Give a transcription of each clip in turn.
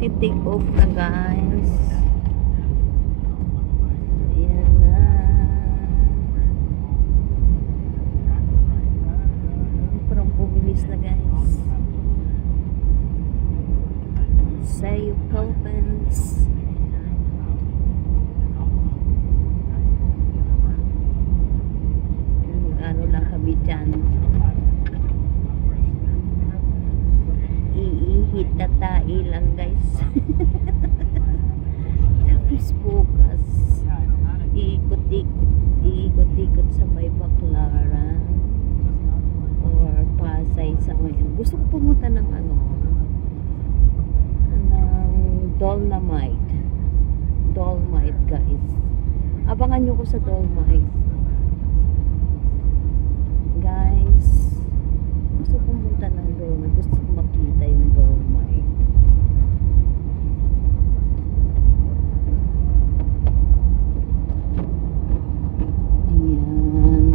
Magti-take off na guys. Ayan na. Parang bumilis na guys. Say you Philippines. Ano lang kami dyan. Iihit na tayo lang guys. Tapos bukas iikot-ikot sa may Baclaran or Pasay sa ngayon. Gusto ko pumunta ng Dolomite guys. Abangan nyo ko sa Dolomite guys. Gusto ko pumunta ng Dolomite. Gusto ko makita yung Dolomite. Ayan.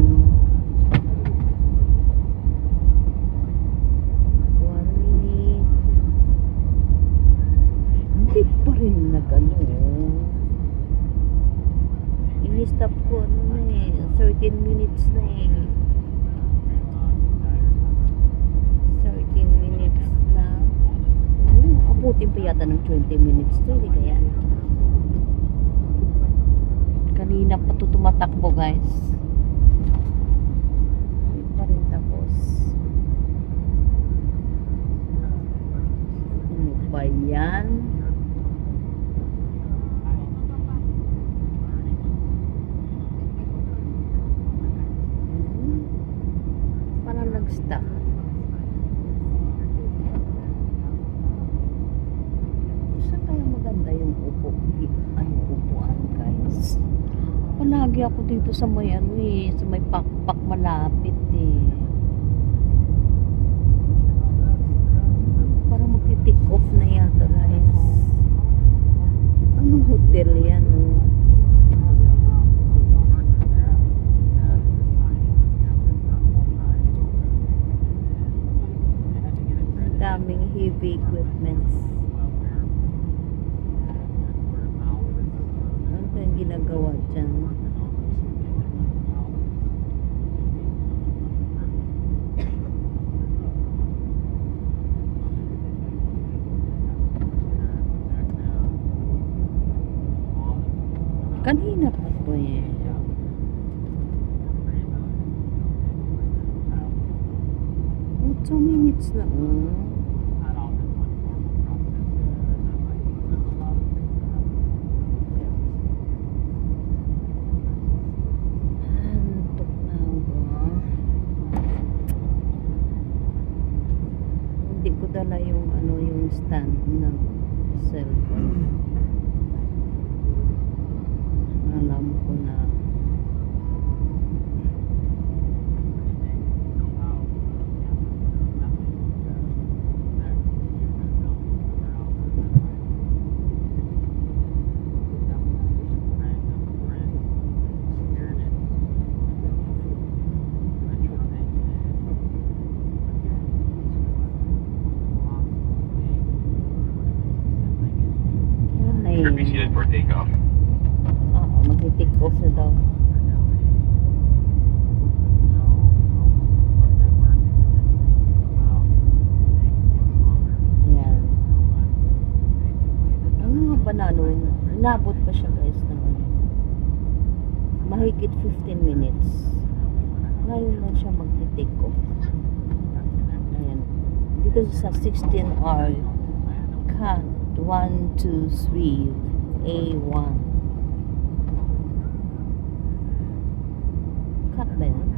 1 minute. Hindi pa rin nag-ano. Ini-stop ko 13 minutes na 13 minutes na. Abutin pa yata ng 20 minutes to. Hindi kaya. Kanina pa ito tumatakbo guys. Hindi pa rin tapos. Ano ba yan? Parang nag-stop. Saan kaya maganda yung upuan guys? Palagi ako dito sa may sa may pakpak malapit Parang magti-take off na yata guys. Anong hotel yan Ang daming heavy equipments. Ano kayang ginagawa dyan? Kanina pa po yan. Oh, 2 minutes na. Antok na ba? Hindi ko dala yung yung stand ng cellphone. Alam ko na Proceeded for takeoff. Mag-take off na daw. Ayan. Ano nga ba na inabot pa siya guys naman. Mahigit 15 minutes. Ngayon lang siya mag-take off. Ayan. Dito sa 16R cut 1, 2, 3 A1 cut ba yun?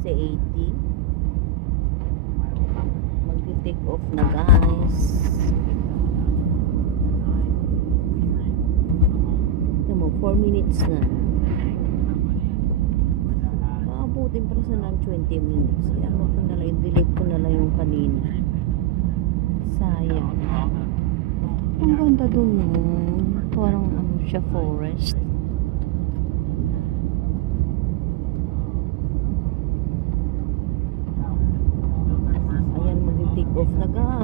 C80 magti-take off na guys. Ito mo 4 minutes na. Maabutin pa rin ng 20 minutes. Ano ko na lang, delete ko na lang yung kanina. Sayang. Ang ganda dun parang siya forest. Ayan, mag-take off na guys.